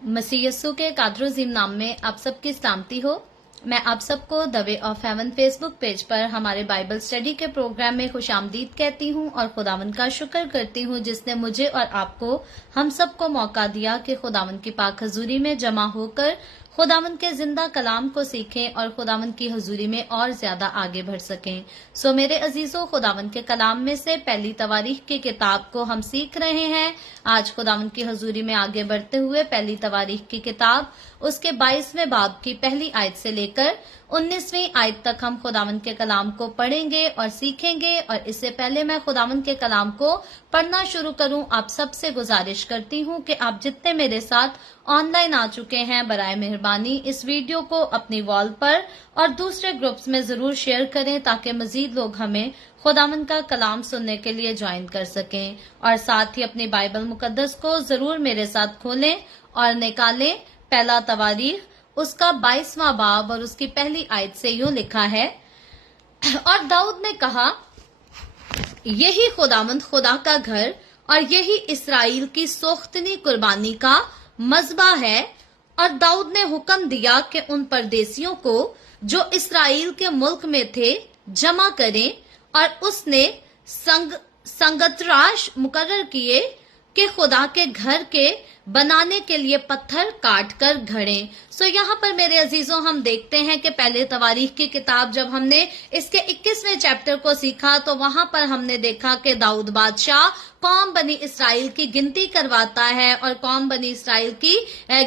मसीह यस्सु के कादर अज़ीम नाम में आप सबकी सलामती हो। मैं आप सबको the way of heaven Facebook page पर हमारे बाइबल स्टडी के प्रोग्राम में खुशामदीद कहती हूँ और खुदावन का शुक्र करती हूँ जिसने मुझे और आपको हम सबको मौका दिया कि खुदावन की पाक हजूरी में जमा होकर खुदावन के जिंदा कलाम को सीखें और खुदावन की हजूरी में और ज्यादा आगे बढ़ सकें। सो मेरे अजीजों, खुदावन के कलाम में से पहली तवारीख की किताब को हम सीख रहे हैं। आज खुदावन की हजूरी में आगे बढ़ते हुए पहली तवारीख की किताब उसके 22वें बाब की पहली आयत से लेकर 19वीं आयत तक हम खुदावन के कलाम को पढ़ेंगे और सीखेंगे। और इससे पहले मैं खुदावन के कलाम को पढ़ना शुरू करूं, आप सबसे गुजारिश करती हूं कि आप जितने मेरे साथ ऑनलाइन आ चुके हैं, बराए मेहरबानी इस वीडियो को अपनी वॉल पर और दूसरे ग्रुप्स में जरूर शेयर करें ताकि मजीद लोग हमें खुदावन का कलाम सुनने के लिए ज्वाइन कर सकें। और साथ ही अपनी बाइबल मुकद्दस को जरूर मेरे साथ खोलें और निकालें। पहला तवारीख उसका 22वां बाब और उसकी पहली आयत से यूं लिखा है, और दाऊद ने कहा, यही खुदावंद खुदा का घर और यही इसराइल की सोख्तनी कुर्बानी का मज़बा है। और दाऊद ने हुक्म दिया कि उन परदेसियों को जो इसराइल के मुल्क में थे जमा करें, और उसने संगतराश मुकर्रर किए कि खुदा के घर के बनाने के लिए पत्थर काट कर घड़ें। सो यहाँ पर मेरे अजीजों हम देखते हैं कि पहले तवारीख की किताब जब हमने इसके 21वें चैप्टर को सीखा तो वहां पर हमने देखा कि दाऊद बादशाह कौम बनी इसराइल की गिनती करवाता है और कौम बनी इसराइल की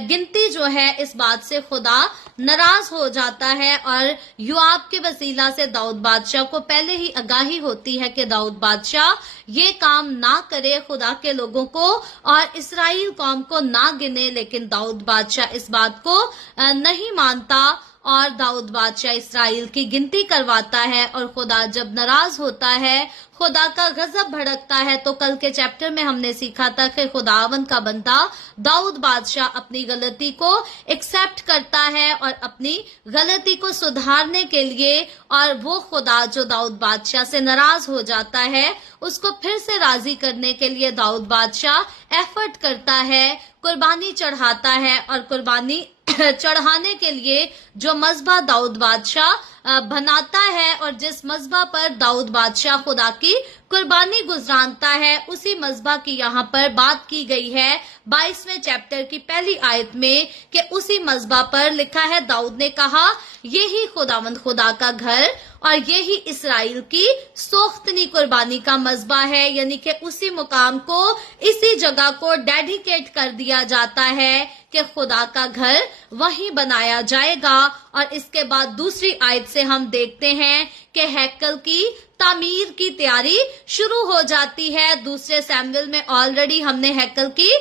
गिनती जो है इस बात से खुदा नाराज हो जाता है। और युआब के वसीला से दाऊद बादशाह को पहले ही आगाही होती है कि दाऊद बादशाह ये काम ना करे, खुदा के लोगों को और इसराइल कौम को ना गिने। लेकिन दाऊद बादशाह इस बात को नहीं मानता और दाऊद बादशाह इसराइल की गिनती करवाता है। और खुदा जब नाराज होता है, खुदा का गजब भड़कता है, तो कल के चैप्टर में हमने सीखा था कि खुदावन का बंदा दाऊद बादशाह अपनी गलती को एक्सेप्ट करता है और अपनी गलती को सुधारने के लिए, और वो खुदा जो दाऊद बादशाह से नाराज हो जाता है उसको फिर से राजी करने के लिए दाऊद बादशाह एफर्ट करता है, कुर्बानी चढ़ाता है। और कुर्बानी चढ़ाने के लिए जो मज़बा दाऊद बादशाह बनाता है और जिस मज़बा पर दाऊद बादशाह खुदा की कुर्बानी गुजरानता है, उसी मज़बा की यहाँ पर बात की गई है 22वें चैप्टर की पहली आयत में कि उसी मज़बा पर लिखा है, दाऊद ने कहा, यही खुदावंद खुदा का घर और यही इसराइल की सोख्तनी कुर्बानी का मज़बा है। यानी कि उसी मुकाम को, इसी जगह को डेडिकेट कर दिया जाता है कि खुदा का घर वहीं बनाया जाएगा। और इसके बाद दूसरी आयत से हम देखते हैं कि हैकल की तामीर की तैयारी शुरू हो जाती है। दूसरे सैमुएल में ऑलरेडी हमने हैकल की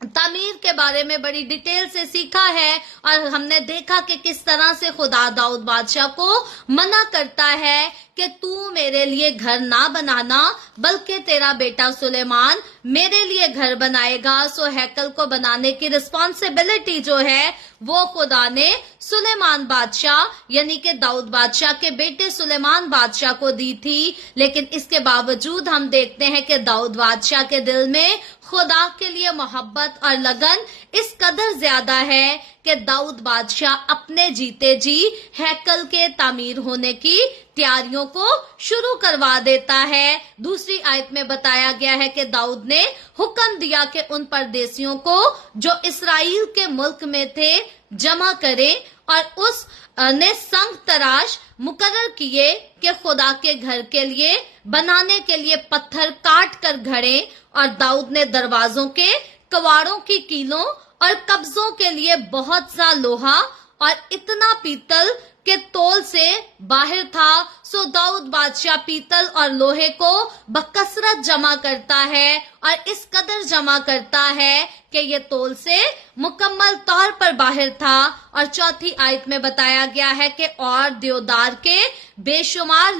तामीर के बारे में बड़ी डिटेल से सीखा है और हमने देखा कि किस तरह से खुदा दाऊद बादशाह को मना करता है कि तू मेरे लिए घर ना बनाना, बल्कि तेरा बेटा सुलेमान मेरे लिए घर बनाएगा। सो हैकल को बनाने की रिस्पॉन्सिबिलिटी जो है वो खुदा ने सुलेमान बादशाह यानी कि दाऊद बादशाह के बेटे सुलेमान बादशाह को दी थी। लेकिन इसके बावजूद हम देखते हैं कि दाऊद बादशाह के दिल में खुदा के लिए मोहब्बत और लगन इस कदर ज्यादा है कि दाऊद बादशाह अपने जीते जी हैकल के तामीर होने की तैयारियों को शुरू करवा देता है। दूसरी आयत में बताया गया है कि दाऊद ने हुक्म दिया कि उन परदेसियों को जो इसराइल के मुल्क में थे जमा करें, और उस ने संग तराश मुकर्रर किए कि खुदा के घर के लिए बनाने के लिए पत्थर काट कर घड़े। और दाऊद ने दरवाजों के कवाड़ों की कीलों और कब्जों के लिए बहुत सा लोहा और इतना पीतल के तोल से बाहर था। सो दाऊद बादशाह पीतल और लोहे को बकसरत जमा करता है और इस कदर जमा करता है कि ये तोल से मुकम्मल तौर पर बाहर था। और चौथी आयत में बताया गया है कि और देवदार के बेशुमार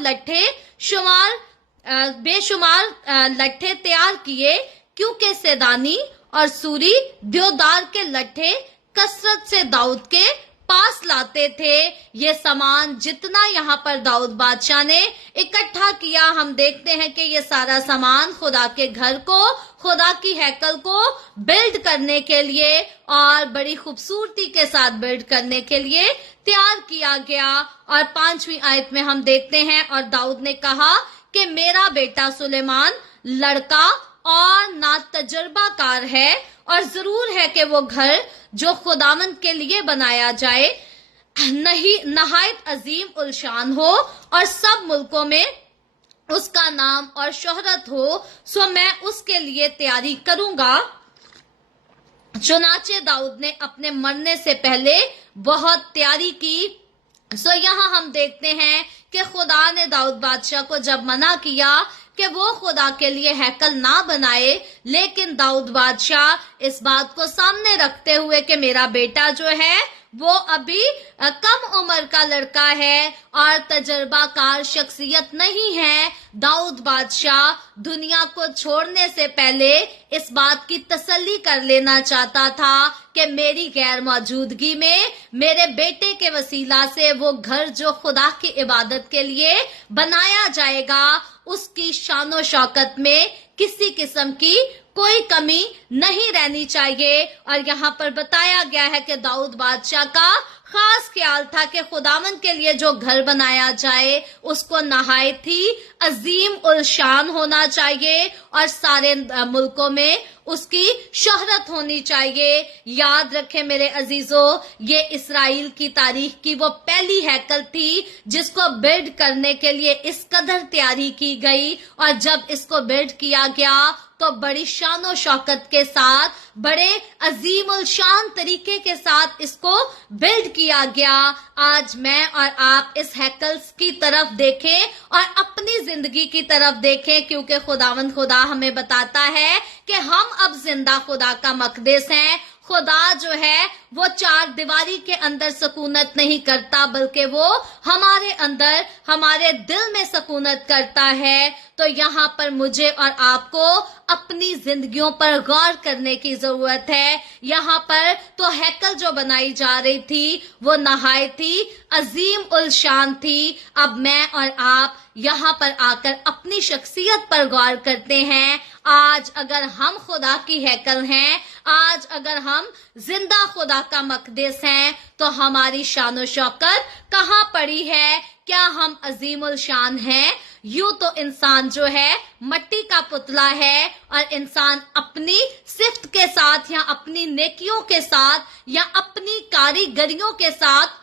लट्ठे तैयार किए, क्योंकि सेदानी और सूरी देवदार के लट्ठे कसरत से दाऊद के पास लाते थे। ये सामान जितना यहाँ पर दाऊद बादशाह ने इकट्ठा किया, हम देखते हैं कि ये सारा सामान खुदा के घर को खुदा की हैकल को बिल्ड करने के लिए और बड़ी खूबसूरती के साथ बिल्ड करने के लिए तैयार किया गया। और 5वीं आयत में हम देखते हैं, और दाऊद ने कहा कि मेरा बेटा सुलेमान लड़का और ना तजुर्बाकार है, और जरूर है कि वो घर जो खुदावंद के लिए बनाया जाए नहीं नहायत अजीम उलशान हो और सब मुल्कों में उसका नाम और शोहरत हो, सो मैं उसके लिए तैयारी करूंगा। चुनाचे दाऊद ने अपने मरने से पहले बहुत तैयारी की। सो यहाँ हम देखते हैं कि खुदा ने दाऊद बादशाह को जब मना किया कि वो खुदा के लिए हैकल ना बनाए, लेकिन दाऊद बादशाह इस बात को सामने रखते हुए कि मेरा बेटा जो है वो अभी कम उम्र का लड़का है और तजर्बाकार शख्सियत नहीं है, दाऊद बादशाह दुनिया को छोड़ने से पहले इस बात की तसल्ली कर लेना चाहता था कि मेरी गैर मौजूदगी में मेरे बेटे के वसीला से वो घर जो खुदा की इबादत के लिए बनाया जाएगा उसकी शानो शौकत में किसी किस्म की कोई कमी नहीं रहनी चाहिए। और यहाँ पर बताया गया है कि दाऊद बादशाह का खास ख्याल था कि खुदावंद के लिए जो घर बनाया जाए उसको नहायत ही अजीम उल शान होना चाहिए और सारे मुल्कों में उसकी शोहरत होनी चाहिए। याद रखें मेरे अजीजों, ये इस्राइल की तारीख की वो पहली हैकल थी जिसको बिल्ड करने के लिए इस कदर तैयारी की गई, और जब इसको बिल्ड किया गया तो बड़ी शानो शौकत के साथ, बड़े अजीम उल शान तरीके के साथ इसको बिल्ड किया गया। आज मैं और आप इस हैकल की तरफ देखें और अपनी जिंदगी की तरफ देखें, क्योंकि खुदावंद खुदा हमें बताता है कि हम अब जिंदा खुदा का मकदस हैं। खुदा जो है वो चार दीवारी के अंदर सकूनत नहीं करता, बल्कि वो हमारे अंदर हमारे दिल में सकूनत करता है। तो यहाँ पर मुझे और आपको अपनी जिंदगियों पर गौर करने की जरूरत है। यहाँ पर तो हैकल जो बनाई जा रही थी वो नहायत ही अजीम उल शान थी। अब मैं और आप यहाँ पर आकर अपनी शख्सियत पर गौर करते हैं। आज अगर हम खुदा की हैकल हैं, आज अगर हम जिंदा खुदा का मकदस हैं, तो हमारी शानो शौकत कहाँ पड़ी है? क्या हम अजीम उल शान हैं? यूं तो इंसान जो है मट्टी का पुतला है, और इंसान अपनी सिफ्त के साथ या अपनी नेकियों के साथ या अपनी कारीगरियों के साथ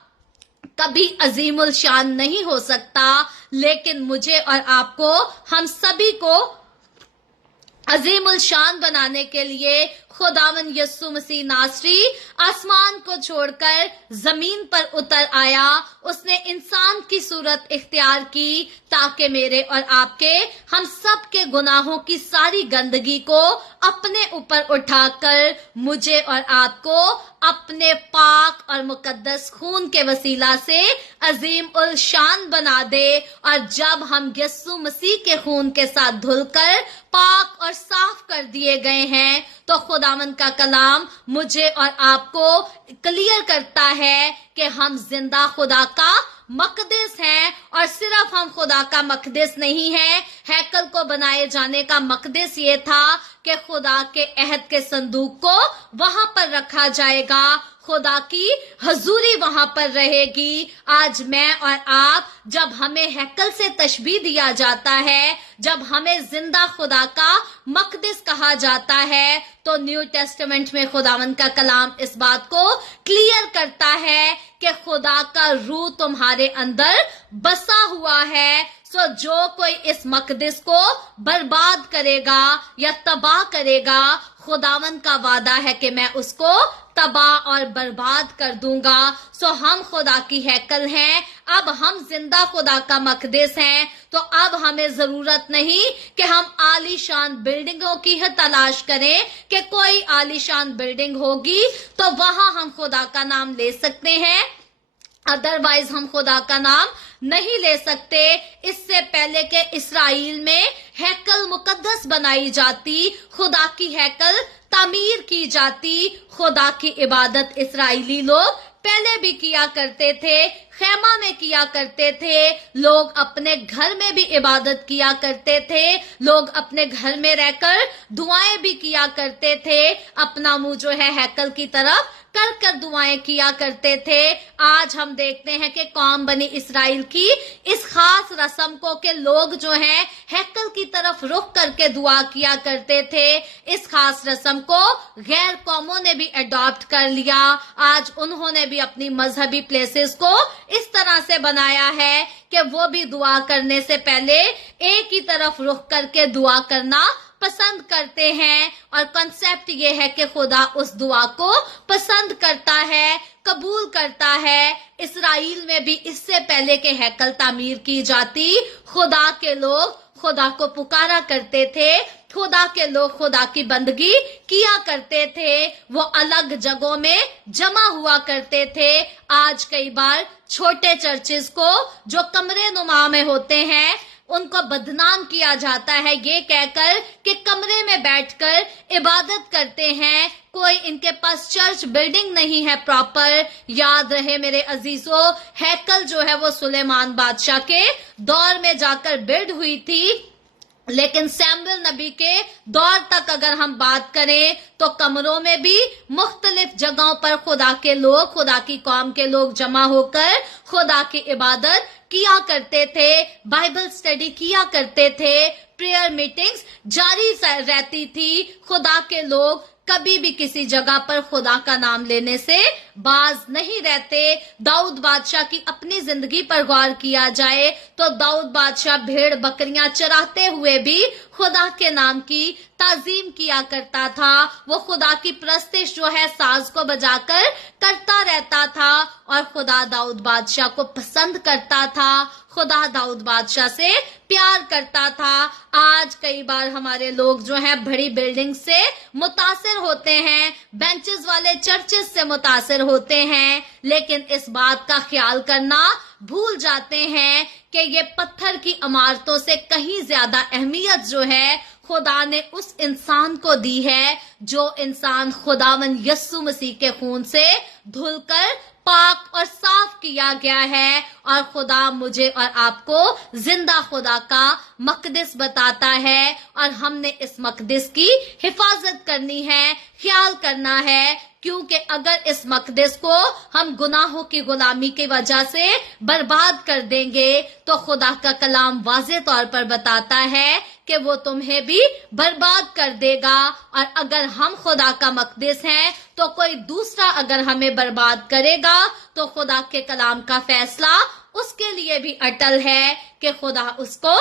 कभी अजीमुल शान नहीं हो सकता। लेकिन मुझे और आपको, हम सभी को अजीमुल शान बनाने के लिए खुदावन यस्सु मसीह नासरी आसमान को छोड़कर जमीन पर उतर आया। उसने इंसान की सूरत इख्तियार की ताकि मेरे और आपके, हम सब के गुनाहों की सारी गंदगी को अपने ऊपर उठाकर मुझे और आपको अपने पाक और मुकद्दस खून के वसीला से अजीम उल शान बना दे। और जब हम यस्सु मसीह के खून के साथ धुलकर पाक और साफ कर दिए गए हैं, तो खुदावन का कलाम मुझे और आपको क्लियर करता है कि हम जिंदा खुदा का मकदस हैं। और सिर्फ हम खुदा का मकदस नहीं है, हैकल को बनाए जाने का मकदस ये था कि खुदा के अहद के संदूक को वहां पर रखा जाएगा, खुदा की हजूरी वहां पर रहेगी। आज मैं और आप, जब हमें हैकल से तशबीह दिया जाता है, जब हमें जिंदा खुदा का मकदस कहा जाता है, तो न्यू टेस्टामेंट में खुदावंद का कलाम इस बात को क्लियर करता है कि खुदा का रूह तुम्हारे अंदर बसा हुआ है। सो जो कोई इस मकदस को बर्बाद करेगा या तबाह करेगा, खुदावंद का वादा है कि मैं उसको तबाह और बर्बाद कर दूंगा। सो हम खुदा की हैकल हैं, अब हम जिंदा खुदा का मकदस हैं। तो अब हमें जरूरत नहीं कि हम आलीशान बिल्डिंगों की ही तलाश करें कि कोई आलीशान बिल्डिंग होगी तो वहां हम खुदा का नाम ले सकते हैं, अदरवाइज हम खुदा का नाम नहीं ले सकते। इससे पहले के इस्राइल में हैकल मुकद्दस बनाई जाती, खुदा की हैकल तामीर की जाती, खुदा की इबादत इस्राइली लोग पहले भी किया करते थे। خیمہ میں کیا کرتے تھے، لوگ اپنے گھر میں بھی عبادت کیا کرتے تھے، لوگ اپنے گھر میں رہ کر دعائیں بھی کیا کرتے تھے، اپنا منہ جو ہے ہیکل کی طرف کر دعائیں کیا کرتے تھے۔ آج ہم دیکھتے ہیں کہ قوم بنی اسرائیل کی اس خاص رسم کو کہ لوگ جو ہیں ہیکل کی طرف رخ کر کے دعا کیا کرتے تھے، اس خاص رسم کو غیر قوموں نے بھی اڈاپٹ کر لیا۔ آج انہوں نے بھی اپنی مذہبی پلیسز کو اس طرح سے بنایا ہے کہ وہ بھی دعا کرنے سے پہلے ایک ہی طرف رخ کر کے دعا کرنا پسند کرتے ہیں، اور کنسیپٹ یہ ہے کہ خدا اس دعا کو پسند کرتا ہے، قبول کرتا ہے۔ اسرائیل میں بھی اس سے پہلے کہ ہیکل تعمیر کی جاتی، خدا کے لوگ خدا کو پکارا کرتے تھے، خدا کے لوگ خدا کی بندگی کیا کرتے تھے، وہ الگ جگہوں میں جمع ہوا کرتے تھے۔ آج کئی بار چھوٹے چرچز کو جو کمرے نما میں ہوتے ہیں ان کو بدنام کیا جاتا ہے یہ کہہ کر کہ کمرے میں بیٹھ کر عبادت کرتے ہیں، کوئی ان کے پاس چرچ بلڈنگ نہیں ہے پراپر۔ یاد رہے میرے عزیزو، ہیکل جو ہے وہ سلیمان بادشاہ کے دور میں جا کر بلڈ ہوئی تھی، لیکن سیموئیل نبی کے دور تک اگر ہم بات کریں تو کمروں میں بھی مختلف جگہوں پر خدا کے لوگ، خدا کی قوم کے لوگ جمع ہو کر خدا کی عبادت کیا کرتے تھے، بائبل سٹڈی کیا کرتے تھے، پریئر میٹنگز جاری رہتی تھی۔ خدا کے لوگ کبھی بھی کسی جگہ پر خدا کا نام لینے سے باز نہیں رہتے۔ داؤد بادشاہ کی اپنی زندگی پر غور کیا جائے تو داؤد بادشاہ بھیڑ بکریاں چراتے ہوئے بھی خدا کے نام کی تعظیم کیا کرتا تھا، وہ خدا کی پرستش جو ہے ساز کو بجا کر کرتا رہتا تھا، اور خدا داؤد بادشاہ کو پسند کرتا تھا، خدا داؤد بادشاہ سے پیار کرتا تھا۔ آج کئی بار ہمارے لوگ جو ہیں بڑی بلڈنگ سے متاثر ہوتے ہیں، بینچز والے چرچز سے متاثر ہوتے ہیں، لیکن اس بات کا خیال کرنا بھول جاتے ہیں کہ یہ پتھر کی عمارتوں سے کہیں زیادہ اہمیت جو ہے خدا نے اس انسان کو دی ہے، جو انسان خداوند یسوع مسیح کے خون سے دھل کر پاک اور صاف کیا گیا ہے، اور خدا مجھے اور آپ کو زندہ خدا کا مقدس بتاتا ہے، اور ہم نے اس مقدس کی حفاظت کرنی ہے، خیال کرنا ہے، کیونکہ اگر اس مقدس کو ہم گناہوں کی غلامی کی وجہ سے برباد کر دیں گے تو خدا کا کلام واضح طور پر بتاتا ہے کہ وہ تمہیں بھی برباد کر دے گا، اور اگر ہم خدا کا مقدس ہیں تو کوئی دوسرا اگر ہمیں برباد کرے گا تو خدا کے کلام کا فیصلہ اس کے لیے بھی اٹل ہے کہ خدا اس کو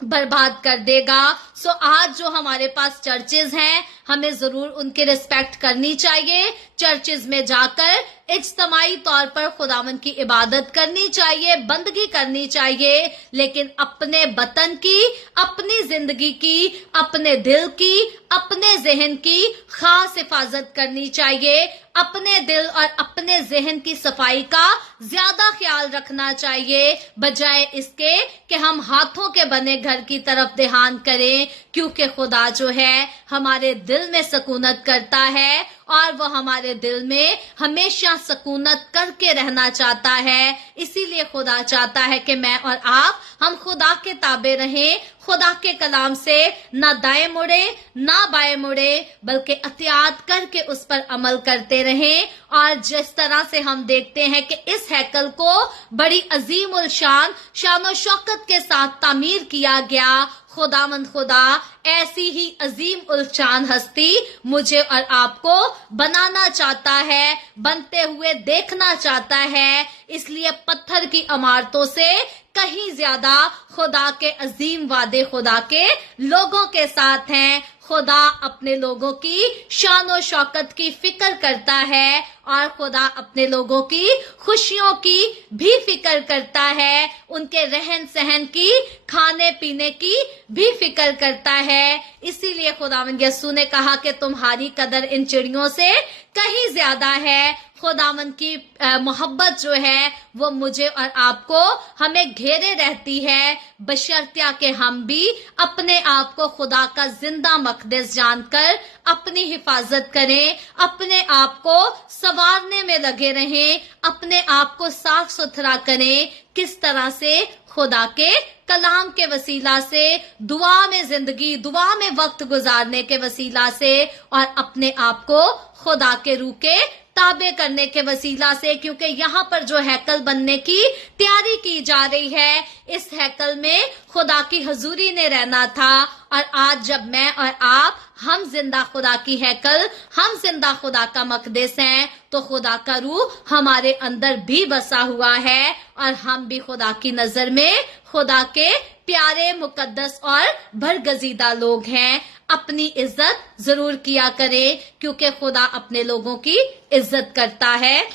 برباد کر دے گا۔ سو آج جو ہمارے پاس چرچز ہیں ہمیں ضرور ان کی ریسپیکٹ کرنی چاہیے، چرچز میں جا کر اجتماعی طور پر خداوند کی عبادت کرنی چاہیے، بندگی کرنی چاہیے، لیکن اپنے وطن کی، اپنی زندگی کی، اپنے دل کی، اپنے ذہن کی خاص حفاظت کرنی چاہیے، اپنے دل اور اپنے ذہن کی صفائی کا زیادہ خیال رکھنا چاہیے، بجائے اس کے کہ ہم ہاتھوں کے بنے گھر کی طرف دھیان کریں، کیونکہ خدا جو ہے ہمارے دل میں سکونت کرتا ہے، اور وہ ہمارے دل میں ہمیشہ سکونت کر کے رہنا چاہتا ہے۔ اسی لیے خدا چاہتا ہے کہ میں اور آپ ہم خدا کے تابع رہیں، خدا کے کلام سے نہ دائیں مڑے نہ بائیں مڑے، بلکہ اطاعت کر کے اس پر عمل کرتے رہیں۔ اور جس طرح سے ہم دیکھتے ہیں کہ اس ہیکل کو بڑی عظیم الشان شان و شوکت کے ساتھ تعمیر کیا گیا، خداوند خدا ایسی ہی عظیم الشان ہستی مجھے اور آپ کو بنانا چاہتا ہے، بنتے ہوئے دیکھنا چاہتا ہے۔ اس لیے پتھر کی عمارتوں سے کہیں زیادہ خدا کے عظیم وعدے خدا کے لوگوں کے ساتھ ہیں۔ خدا اپنے لوگوں کی شان و شوکت کی فکر کرتا ہے، اور خدا اپنے لوگوں کی خوشیوں کی بھی فکر کرتا ہے، ان کے رہن سہن کی، کھانے پینے کی بھی فکر کرتا ہے۔ اسی لیے خداوند یسوع نے کہا کہ تمہاری قدر ان چڑیوں سے کہیں زیادہ ہے۔ खुदावन की मोहब्बत जो है वो मुझे और आपको हमें घेरे रहती है, बशर्तिया कि हम भी अपने आप को खुदा का जिंदा मकदस जानकर अपनी हिफाजत करें, अपने आप को संवारने में लगे रहें, अपने आप को साफ सुथरा करें। किस तरह से? खुदा के कलाम के वसीला से, दुआ में जिंदगी, दुआ में वक्त गुजारने के वसीला से, और अपने आप को खुदा के रूह के ताबे करने के वसीला से, क्योंकि यहाँ पर जो हैकल बनने की तैयारी की जा रही है, इस हैकल में खुदा की हजूरी ने रहना था। और आज जब मैं और आप, हम जिंदा खुदा की हैकल, हम जिंदा खुदा का मकदस हैं, तो खुदा का रूह हमारे अंदर भी बसा हुआ है, और हम भी खुदा की नजर में खुदा के प्यारे, मुकद्दस और बरगजीदा लोग हैं। अपनी इज्जत जरूर किया करें, क्योंकि खुदा अपने लोगों की इज्जत करता है।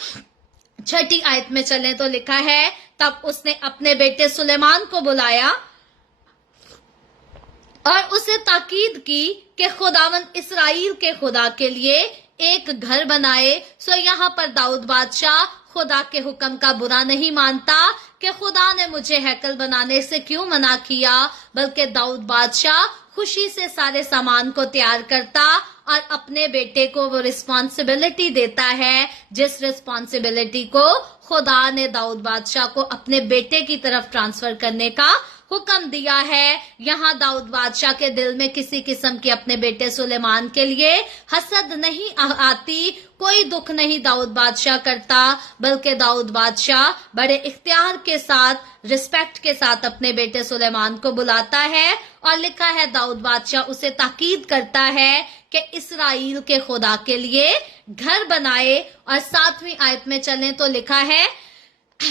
6ठी आयत में चलें तो लिखा है, तब उसने अपने बेटे सुलेमान को बुलाया और उसे ताकीद की कि खुदावन इसराइल के खुदा के लिए एक घर बनाए। सो यहाँ पर दाऊद बादशाह खुदा के हुक्म का बुरा नहीं मानता कि खुदा ने मुझे हैकल बनाने से क्यों मना किया, बल्कि दाऊद बादशाह खुशी से सारे सामान को तैयार करता और अपने बेटे को वो रिस्पॉन्सिबिलिटी देता है, जिस रिस्पॉन्सिबिलिटी को खुदा ने दाऊद बादशाह को अपने बेटे की तरफ ट्रांसफर करने का हुक्म दिया है। यहाँ दाऊद बादशाह के दिल में किसी किस्म की अपने बेटे सुलेमान के लिए हसद नहीं आती, कोई दुख नहीं दाऊद बादशाह करता, बल्कि दाऊद बादशाह बड़े इख्तियार के साथ, रिस्पेक्ट के साथ अपने बेटे सुलेमान को बुलाता है। और लिखा है दाऊद बादशाह उसे ताकीद करता है कि इसराइल के खुदा के लिए घर बनाए। और 7वीं आयत में चलें तो लिखा है,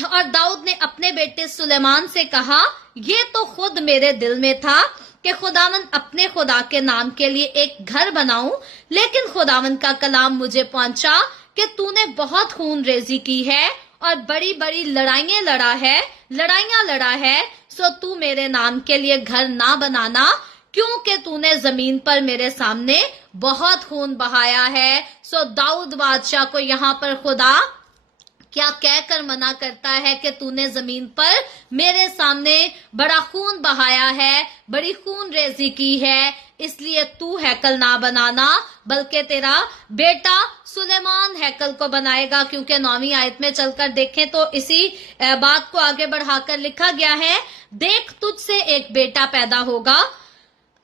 और दाऊद ने अपने बेटे सुलेमान से कहा, ये तो खुद मेरे दिल में था कि खुदावन अपने खुदा के नाम के लिए एक घर बनाऊं, लेकिन खुदावन का कलाम मुझे पहुंचा कि तूने बहुत खून रेजी की है और बड़ी बड़ी लड़ाइयां लड़ा है, सो तू मेरे नाम के लिए घर ना बनाना, क्योंकि तूने जमीन पर मेरे सामने बहुत खून बहाया है। सो दाऊद बादशाह को यहाँ पर खुदा क्या कहकर मना करता है कि तूने जमीन पर मेरे सामने बड़ा खून बहाया है, बड़ी खून रेजी की है, इसलिए तू हैकल ना बनाना, बल्कि तेरा बेटा सुलेमान हैकल को बनाएगा। क्योंकि 9वीं आयत में चलकर देखें तो इसी बात को आगे बढ़ाकर लिखा गया है, देख तुझसे एक बेटा पैदा होगा,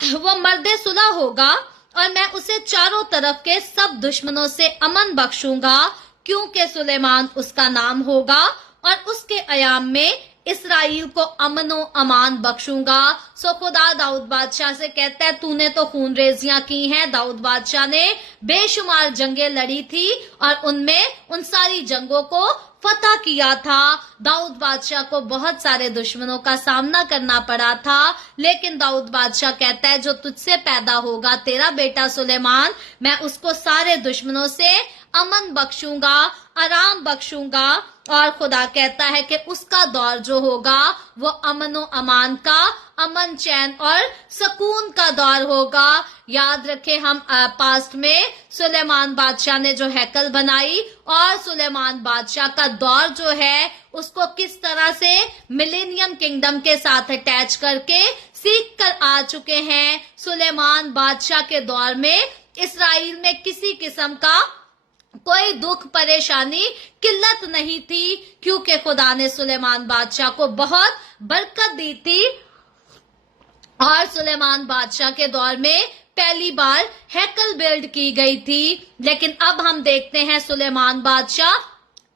वो मर्दे सुलह होगा, और मैं उसे चारों तरफ के सब दुश्मनों से अमन बख्शूंगा, क्योंकि सुलेमान उसका नाम होगा, और उसके अयाम में इसराइल को अमनो अमान बख्शूंगा। सो खुदा दाऊद बादशाह से कहता है, तूने तो खून रेजियां की हैं। दाऊद बादशाह ने बेशुमार जंगें लड़ी थी और उनमें उन सारी जंगों को फतह किया था। दाऊद बादशाह को बहुत सारे दुश्मनों का सामना करना पड़ा था, लेकिन दाऊद बादशाह कहता है, जो तुझसे पैदा होगा तेरा बेटा सुलेमान, मैं उसको सारे दुश्मनों से अमन बख्शूंगा, आराम बख्शूंगा। और खुदा कहता है कि उसका दौर जो होगा वो अमनो अमान का, अमन चैन और सुकून का दौर होगा। याद रखें, हम पास्ट में सुलेमान बादशाह ने जो हैकल बनाई और सुलेमान बादशाह का दौर जो है उसको किस तरह से मिलेनियम किंगडम के साथ अटैच करके सीख कर आ चुके हैं। सुलेमान बादशाह के दौर में इसराइल में किसी किस्म का कोई दुख, परेशानी, किल्लत नहीं थी, क्योंकि खुदा ने सुलेमान बादशाह को बहुत बरकत दी थी। और सुलेमान बादशाह के दौर में पहली बार हैकल बिल्ड की गई थी। लेकिन अब हम देखते हैं सुलेमान बादशाह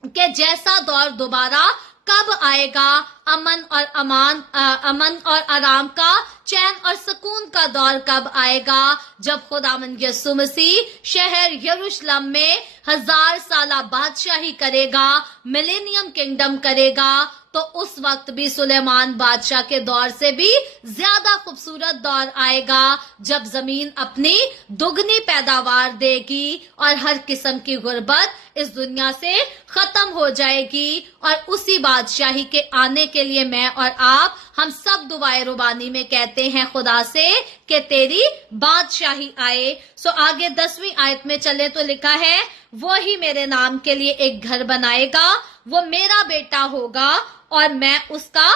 के जैसा दौर दोबारा कब आएगा, अमन और आराम का, चैन और सुकून का दौर कब आएगा, जब खुदावंद यीशु मसीह शहर यरूशलेम में 1000 साल बादशाही करेगा, मिलेनियम किंगडम करेगा। تو اس وقت بھی سلیمان بادشاہ کے دور سے بھی زیادہ خوبصورت دور آئے گا جب زمین اپنی دگنی پیداوار دے گی اور ہر قسم کی غربت اس دنیا سے ختم ہو جائے گی، اور اسی بادشاہی کے آنے کے لیے میں اور آپ ہم سب دعائے ربانی میں کہتے ہیں خدا سے کہ تیری بادشاہی آئے۔ سو آگے 10ویں آیت میں چلے تو لکھا ہے، وہی میرے نام کے لیے ایک گھر بنائے گا، وہ میرا بیٹا ہوگا اور میں اس کا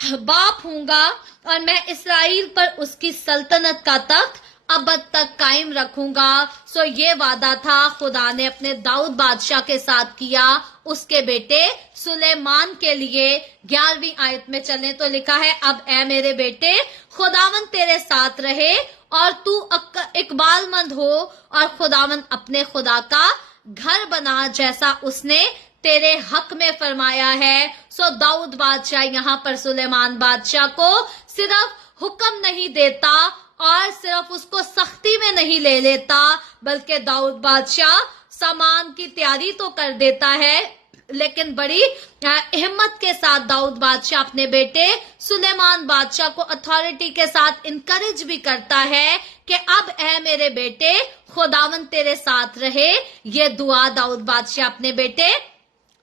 باپ ہوں گا، اور میں اسرائیل پر اس کی سلطنت کا تخت ابد تک قائم رکھوں گا۔ سو یہ وعدہ تھا خدا نے اپنے داؤد بادشاہ کے ساتھ کیا اس کے بیٹے سلیمان کے لیے۔ 11ویں آیت میں چلیں تو لکھا ہے، اب اے میرے بیٹے خداوند تیرے ساتھ رہے اور تو اقبال مند ہو اور خداوند اپنے خدا کا گھر بنا جیسا اس نے تیرے حق میں فرمایا ہے۔ سو داؤد بادشاہ یہاں پر سلیمان بادشاہ کو صرف حکم نہیں دیتا اور صرف اس کو سختی میں نہیں لے لیتا، بلکہ داؤد بادشاہ سامان کی تیاری تو کر دیتا ہے، لیکن بڑی ہمت کے ساتھ داؤد بادشاہ اپنے بیٹے سلیمان بادشاہ کو اتھارٹی کے ساتھ انکریج بھی کرتا ہے کہ اب اے میرے بیٹے خداوند تیرے ساتھ رہے۔ یہ دعا داؤد بادشاہ اپنے بیٹے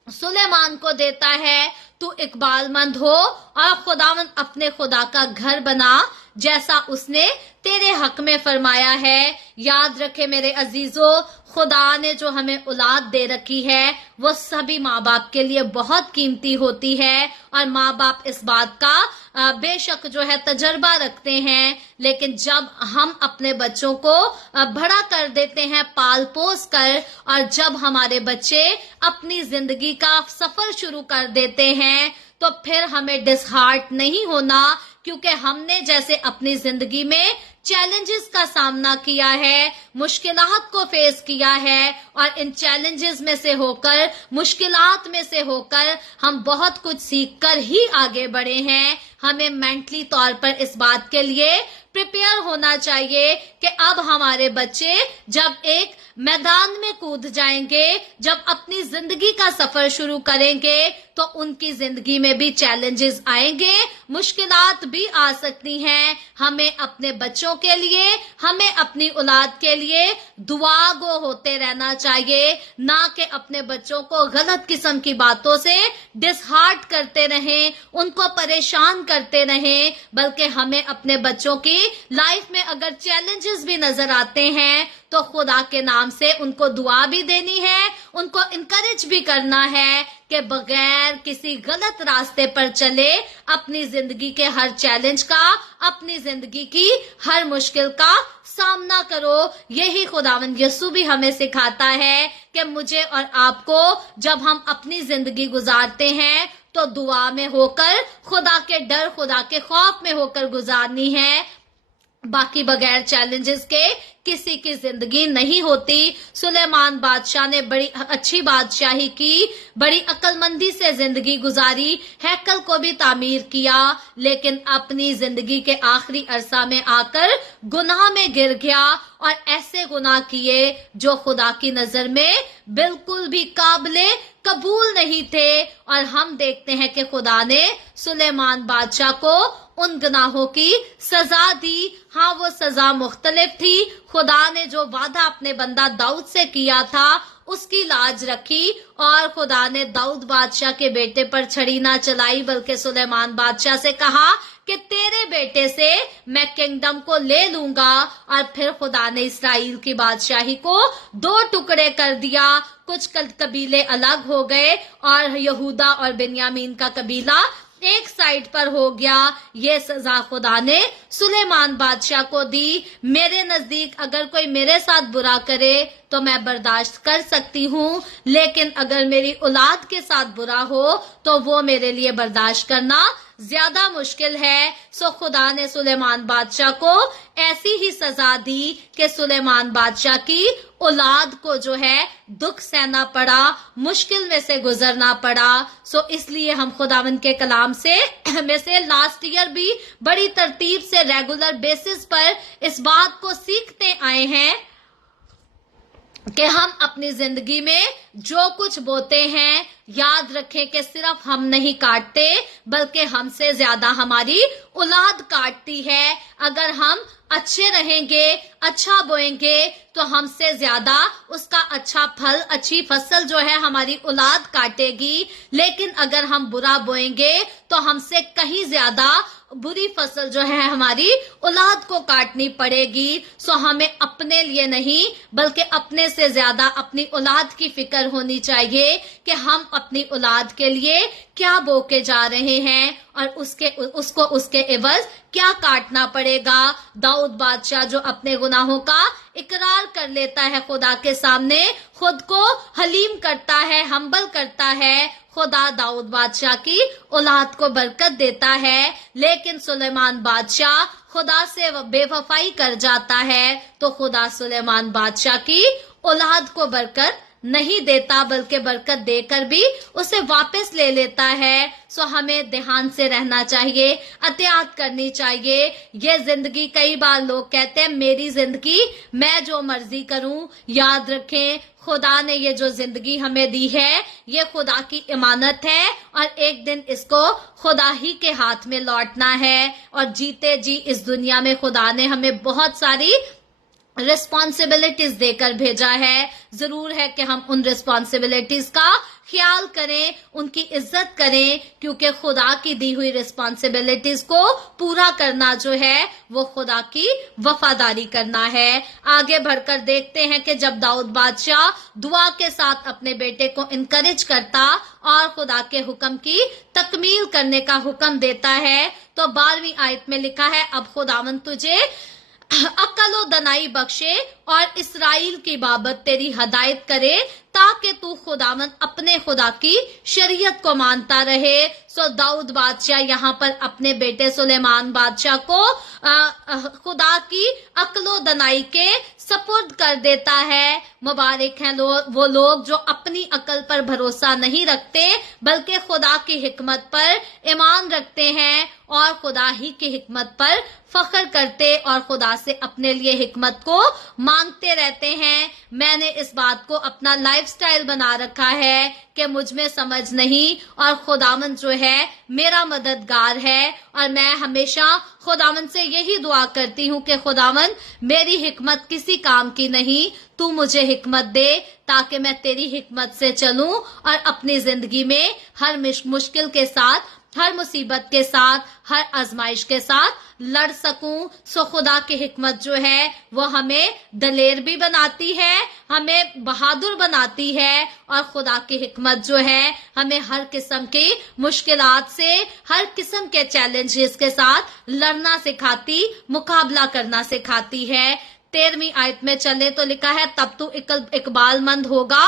سلیمان کو دیتا ہے، تو اقبال مند ہو اور خداوند اپنے خدا کا گھر بنا جیسا اس نے تیرے حق میں فرمایا ہے۔ یاد رکھے میرے عزیزو، خدا نے جو ہمیں اولاد دے رکھی ہے وہ سبھی ماں باپ کے لیے بہت قیمتی ہوتی ہے، اور ماں باپ اس بات کا بے شک جو ہے تجربہ رکھتے ہیں، لیکن جب ہم اپنے بچوں کو بڑا کر دیتے ہیں پال پوس کر، اور جب ہمارے بچے اپنی زندگی کا سفر شروع کر دیتے ہیں تو پھر ہمیں ڈس ہارٹ نہیں ہونا، کیونکہ ہم نے جیسے اپنی زندگی میں چیلنجز کا سامنا کیا ہے، مشکلات کو فیس کیا ہے، اور ان چیلنجز میں سے ہو کر، مشکلات میں سے ہو کر ہم بہت کچھ سیکھ کر ہی آگے بڑھے ہیں۔ ہمیں مینٹلی طور پر اس بات کے لیے پریپیئر ہونا چاہیے کہ اب ہمارے بچے جب ایک میدان میں کود جائیں گے، جب اپنی زندگی کا سفر شروع کریں گے تو ان کی زندگی میں بھی چیلنجز آئیں گے، مشکلات بھی آ سکتی ہیں۔ ہمیں اپنے بچوں کے لیے، ہمیں اپنی اولاد کے لیے دعا گو ہوتے رہنا چاہیے، نہ کہ اپنے بچوں کو غلط قسم کی باتوں سے ڈس ہارٹ کرتے رہیں، ان کو پریشان کرتے رہیں، بلکہ ہمیں اپنے بچوں کی لائف میں اگر چیلنجز بھی نظر آتے ہیں تو خدا کے نام سے ان کو دعا بھی دینی ہے، ان کو انکریج بھی کرنا ہے کہ بغیر کسی غلط راستے پر چلے، اپنی زندگی کے ہر چیلنج کا، اپنی زندگی کی ہر مشکل کا سامنا کرو۔ یہی خداوند یسوع بھی ہمیں سکھاتا ہے کہ مجھے اور آپ کو جب ہم اپنی زندگی گزارتے ہیں تو دعا میں ہو کر، خدا کے ڈر، خدا کے خوف میں ہو کر گزارنی ہے، باقی بغیر چیلنجز کے کسی کی زندگی نہیں ہوتی۔ سلیمان بادشاہ نے بڑی اچھی بادشاہی کی، بڑی عقل مندی سے زندگی گزاری، ہیکل کو بھی تعمیر کیا، لیکن اپنی زندگی کے آخری عرصہ میں آ کر گناہ میں گر گیا، اور ایسے گناہ کیے جو خدا کی نظر میں بالکل بھی قابل قبول نہیں تھے، اور ہم دیکھتے ہیں کہ خدا نے سلیمان بادشاہ کو ان گناہوں کی سزا دی۔ ہاں وہ سزا مختلف تھی، خدا نے جو وعدہ اپنے بندہ داؤد سے کیا تھا اس کی لاج رکھی، اور خدا نے داؤد بادشاہ کے بیٹے پر چھڑی نہ چلائی، بلکہ سلیمان بادشاہ سے کہا کہ تیرے بیٹے سے میں کنگڈم کو لے لوں گا، اور پھر خدا نے اسرائیل کی بادشاہی کو 2 ٹکڑے کر دیا، کچھ قبیلے الگ ہو گئے اور یہودا اور بنیامین کا قبیلہ ایک سائڈ پر ہو گیا۔ یہ سزا خدا نے سلیمان بادشاہ کو دی۔ میرے نزدیک اگر کوئی میرے ساتھ برا کرے تو میں برداشت کر سکتی ہوں، لیکن اگر میری اولاد کے ساتھ برا ہو تو وہ میرے لیے برداشت کرنا زیادہ مشکل ہے۔ سو خدا نے سلیمان بادشاہ کو ایسی ہی سزا دی کہ سلیمان بادشاہ کی اولاد کو جو ہے دکھ سہنا پڑا، مشکل میں سے گزرنا پڑا۔ سو اس لیے ہم خداوند کے کلام سے لاسٹ ایئر بھی بڑی ترتیب سے ریگولر بیسس پر اس بات کو سیکھتے آئے ہیں کہ ہم اپنی زندگی میں جو کچھ بوتے ہیں یاد رکھیں کہ صرف ہم نہیں کاٹتے بلکہ ہم سے زیادہ ہماری اولاد کاٹتی ہے. اگر ہم اچھے رہیں گے، اچھا بوئیں گے تو ہم سے زیادہ اس کا اچھا پھل، اچھی فصل جو ہے ہماری اولاد کاٹے گی. لیکن اگر ہم برا بوئیں گے تو ہم سے کہیں زیادہ بری فصل جو ہے ہماری اولاد کو کاٹنی پڑے گی. سو ہمیں اپنے لیے نہیں بلکہ اپنے سے زیادہ اپنی اولاد کی فکر ہونی چاہیے کہ ہم اپنی اولاد کے لیے کیا بو کے جا رہے ہیں اور اس کو اس کے عوض کیا کاٹنا پڑے گا. داؤد بادشاہ جو اپنے گناہوں کا اقرار کر لیتا ہے خدا کے سامنے، خود کو حلیم کرتا ہے، ہمبل کرتا ہے، خدا داؤد بادشاہ کی اولاد کو برکت دیتا ہے. لیکن سلیمان بادشاہ خدا سے بے وفائی کر جاتا ہے تو خدا سلیمان بادشاہ کی اولاد کو برکت نہیں دیتا بلکہ برکت دے کر بھی اسے واپس لے لیتا ہے. سو ہمیں دھیان سے رہنا چاہیے، احتیاط کرنی چاہیے. یہ زندگی، کئی بار لوگ کہتے ہیں میری زندگی میں جو مرضی کروں. یاد رکھیں خدا نے یہ جو زندگی ہمیں دی ہے یہ خدا کی امانت ہے اور ایک دن اس کو خدا ہی کے ہاتھ میں لوٹنا ہے. اور جیتے جی اس دنیا میں خدا نے ہمیں بہت ساری ریسپانسبلٹیز دے کر بھیجا ہے. ضرور ہے کہ ہم ان ریسپانسبلٹیز کا خیال کریں، ان کی عزت کریں، کیونکہ خدا کی دی ہوئی ریسپانسبلٹیز کو پورا کرنا جو ہے وہ خدا کی وفاداری کرنا ہے. آگے بڑھ کر دیکھتے ہیں کہ جب داؤد بادشاہ دعا کے ساتھ اپنے بیٹے کو انکریج کرتا اور خدا کے حکم کی تکمیل کرنے کا حکم دیتا ہے تو 12ویں آیت میں لکھا ہے، اب خداوند تجھے عقل و دانائی بخشے اور اسرائیل کی بابت تیری ہدایت کرے تاکہ تو خداوند اپنے خدا کی شریعت کو مانتا رہے. سو داؤد بادشاہ یہاں پر اپنے بیٹے سلیمان بادشاہ کو خدا کی عقل و دانائی کے سپرد کر دیتا ہے. مبارک ہیں وہ لوگ جو اپنی عقل پر بھروسہ نہیں رکھتے بلکہ خدا کی حکمت پر ایمان رکھتے ہیں اور خدا ہی کی حکمت پر فخر کرتے اور خدا سے اپنے لیے حکمت کو مانگتے رہتے ہیں. میں نے اس بات کو اپنا لائف سٹائل بنا رکھا ہے کہ مجھ میں سمجھ نہیں اور خداوند جو ہے میرا مددگار ہے اور میں ہمیشہ خداوند سے یہی دعا کرتی ہوں کہ خداوند میری حکمت کسی کام کی نہیں، تو مجھے حکمت دے تاکہ میں تیری حکمت سے چلوں اور اپنی زندگی میں ہر مشکل کے ساتھ، ہر مصیبت کے ساتھ، ہر آزمائش کے ساتھ لڑ سکوں. سو خدا کی حکمت جو ہے وہ ہمیں دلیر بھی بناتی ہے، ہمیں بہادر بناتی ہے اور خدا کی حکمت جو ہے ہمیں ہر قسم کی مشکلات سے، ہر قسم کے چیلنجز کے ساتھ لڑنا سکھاتی، مقابلہ کرنا سکھاتی ہے. 13ویں آیت میں چلے تو لکھا ہے، تب تو اقبال مند ہوگا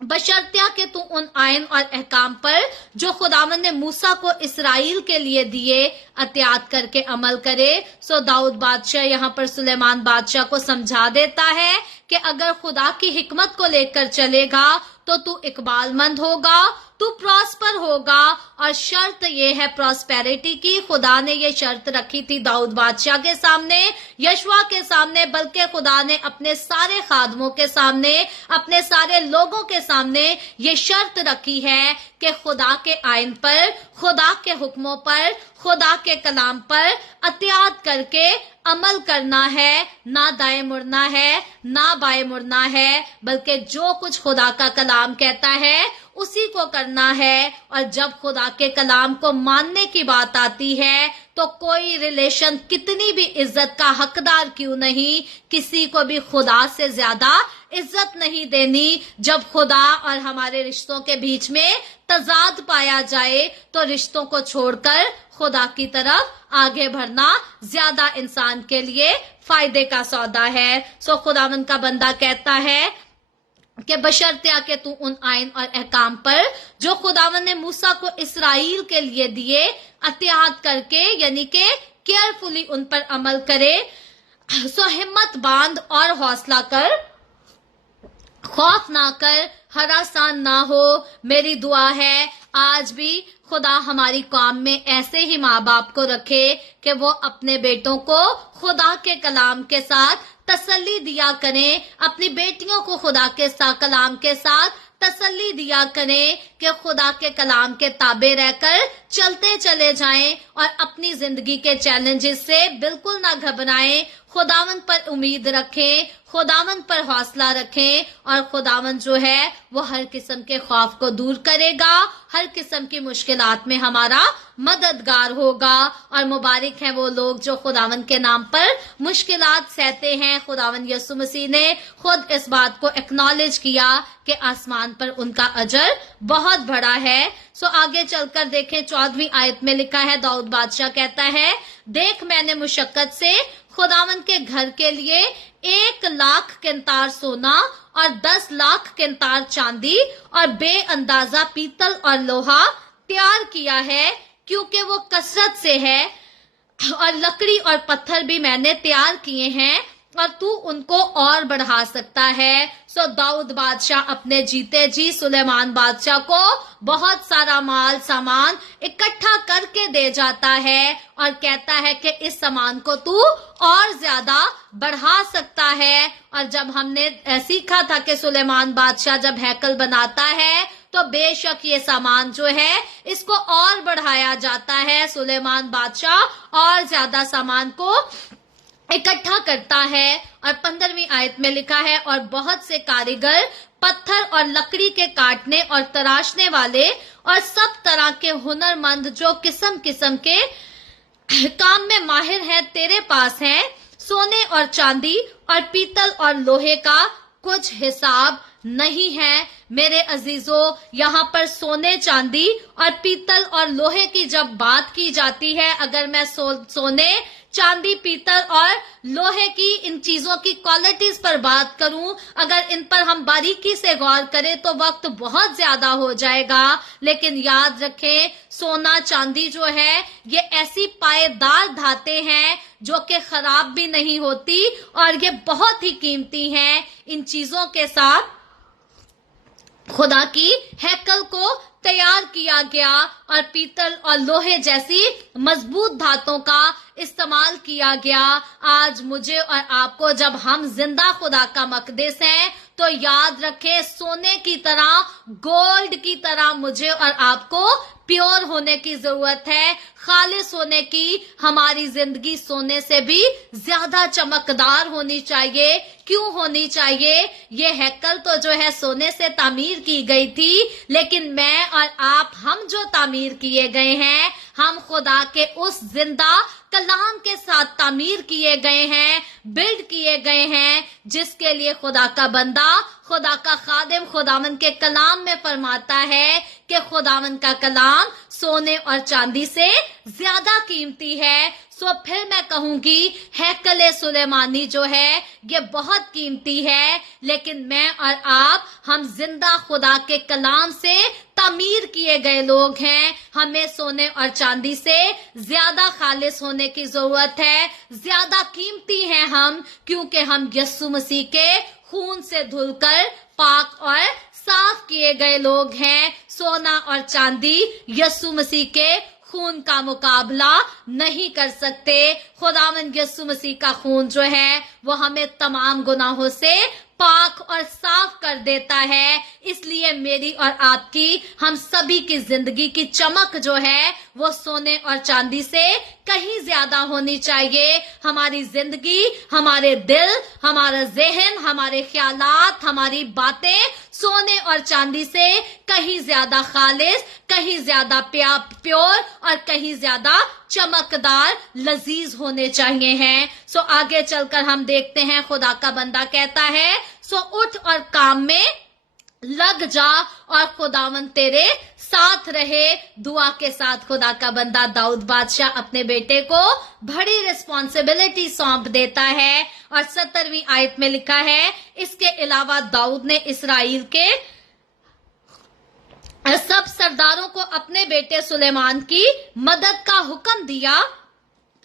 بشرطیہ کہ تو ان آئین اور احکام پر جو خداوند نے موسیٰ کو اسرائیل کے لیے دیے اطاعت کر کے عمل کرے. سو داؤد بادشاہ یہاں پر سلیمان بادشاہ کو سمجھا دیتا ہے کہ اگر خدا کی حکمت کو لے کر چلے گا تو اقبال مند ہوگا، تو پراسپر ہوگا. اور شرط یہ ہے پراسپیرٹی کی، خدا نے یہ شرط رکھی تھی داؤد بادشاہ کے سامنے، یشوا کے سامنے، بلکہ خدا نے اپنے سارے خادموں کے سامنے، اپنے سارے لوگوں کے سامنے یہ شرط رکھی ہے کہ خدا کے آئین پر، خدا کے حکموں پر، خدا کے کلام پر اطاعت کر کے عمل کرنا ہے، نہ دائیں مڑنا ہے نہ بائیں مڑنا ہے، بلکہ جو کچھ خدا کا کلام کہتا ہے اسی کو کرنا ہے. اور جب خدا کے کلام کو ماننے کی بات آتی ہے تو کوئی ریلیشن کتنی بھی عزت کا حقدار کیوں نہیں، کسی کو بھی خدا سے زیادہ عزت نہیں دینی. جب خدا اور ہمارے رشتوں کے بیچ میں تضاد پایا جائے تو رشتوں کو چھوڑ کر خدا کی طرف آگے بڑھنا زیادہ انسان کے لیے فائدے کا سودا ہے. سو خداوند کا بندہ کہتا ہے کہ بشرطیہ کہ تو ان آئین اور احکام پر جو خداوند نے موسیٰ کو اسرائیل کے لیے دیے اطاعت کر کے، یعنی کہ کیئرفلی ان پر عمل کرے. سو ہمت باندھ اور حوصلہ کر، خوف نہ کر، ہراسان نہ ہو. میری دعا ہے آج بھی خدا ہماری قوم میں ایسے ہی ماں باپ کو رکھے کہ وہ اپنے بیٹوں کو خدا کے کلام کے ساتھ तसल्ली दिया करें, अपनी बेटियों को खुदा के कलाम के साथ तसल्ली दिया करें कि खुदा के कलाम के ताबे रहकर चलते चले जाएं और अपनी जिंदगी के चैलेंजेस से बिल्कुल ना घबराएं, खुदावंद पर उम्मीद रखें, खुदावंद पर हौसला रखें और खुदावंद जो है वो हर किस्म के खौफ को दूर करेगा, हर किस्म की मुश्किलात में हमारा मददगार होगा। और मुबारक हैं वो लोग जो खुदावंद के नाम पर मुश्किलात सहते हैं। खुदावंद यीशु मसीह ने खुद इस बात को एक्नॉलेज किया कि आसमान पर उनका अजर बहुत बड़ा है। सो आगे चलकर देखें 14वीं आयत में लिखा है, दाऊद बादशाह कहता है, देख मैंने मुशक्कत से खुदावंद के घर के लिए 1,00,000 किंतार सोना और 10,00,000 किंतार चांदी और बेअंदाजा पीतल और लोहा तैयार किया है, क्योंकि वो कसरत से है, और लकड़ी और पत्थर भी मैंने तैयार किए हैं और तू उनको और बढ़ा सकता है। सो दाऊद बादशाह अपने जीते जी सुलेमान बादशाह को बहुत सारा माल सामान इकट्ठा करके दे जाता है और कहता है कि इस सामान को तू और ज्यादा बढ़ा सकता है। और जब हमने सीखा था कि सुलेमान बादशाह जब हैकल बनाता है तो बेशक ये सामान जो है इसको और बढ़ाया जाता है। सुलेमान बादशाह और ज्यादा सामान को इकट्ठा करता है। और 15वीं आयत में लिखा है, और बहुत से कारीगर पत्थर और लकड़ी के काटने और तराशने वाले और सब तरह के हुनरमंद जो किस्म किस्म के काम में माहिर हैं तेरे पास हैं। सोने और चांदी और पीतल और लोहे का कुछ हिसाब नहीं है। मेरे अजीजों, यहाँ पर सोने चांदी और पीतल और लोहे की जब बात की जाती है, अगर मैं सोने चांदी पीतल और लोहे की इन चीजों की क्वालिटीज पर बात करूं, अगर इन पर हम बारीकी से गौर करें तो वक्त बहुत ज्यादा हो जाएगा। लेकिन याद रखें, सोना चांदी जो है ये ऐसी पायेदार धातें हैं जो कि खराब भी नहीं होती और ये बहुत ही कीमती हैं। इन चीजों के साथ खुदा की हैकल को तैयार किया गया और पीतल और लोहे जैसी मजबूत धातों का इस्तेमाल किया गया। आज मुझे और आपको जब हम जिंदा खुदा का मकदस हैं तो याद रखें, सोने की तरह, गोल्ड की तरह मुझे और आपको प्योर होने की जरूरत है, खालिस होने की। हमारी जिंदगी सोने से भी ज्यादा चमकदार होनी चाहिए। क्यों होनी चाहिए? ये हैकल तो जो है सोने से तामीर की गई थी, लेकिन मैं और आप, हम जो तामीर किए गए हैं, हम खुदा के उस जिंदा कलाम के साथ तामीर किए गए हैं, बिल्ड किए गए हैं, जिसके लिए खुदा का बंदा, खुदा का खादिम खुदावन के कलाम में फरमाता है कि खुदावन का कलाम सोने और चांदी से ज्यादा कीमती है। सो फिर मैं कहूंगी हैकल सुलेमानी जो है ये बहुत कीमती है, लेकिन मैं और आप, हम जिंदा खुदा के कलाम से तामीर किए गए लोग हैं। हमें सोने और चांदी से ज्यादा खालिस होने की जरूरत है, ज्यादा कीमती हैं हम, क्योंकि हम यीशु मसीह के खून से धुलकर पाक और साफ किए गए लोग हैं। सोना और चांदी यीशु मसीह के खून का मुकाबला नहीं कर सकते। खुदावंद यीशु मसीह का खून जो है वो हमें तमाम गुनाहों से पाक और साफ कर देता है। इसलिए मेरी और आपकी, हम सभी की जिंदगी की चमक जो है वो सोने और चांदी से कहीं ज्यादा होनी चाहिए। हमारी जिंदगी, हमारे दिल, हमारा जहन, हमारे ख्यालात, हमारी बातें सोने और चांदी से कहीं ज्यादा खालिस, कहीं ज्यादा प्योर और कहीं ज्यादा चमकदार, लजीज होने चाहिए हैं। सो आगे चलकर हम देखते हैं, खुदा का बंदा कहता है, सो उठ और काम में लग जा और खुदावन तेरे साथ रहे। दुआ के साथ खुदा का बंदा दाऊद बादशाह अपने बेटे को बड़ी रिस्पॉन्सिबिलिटी सौंप देता है। और 17वीं आयत में लिखा है, इसके अलावा दाऊद ने इसराइल के सब सरदारों को अपने बेटे सुलेमान की मदद का हुक्म दिया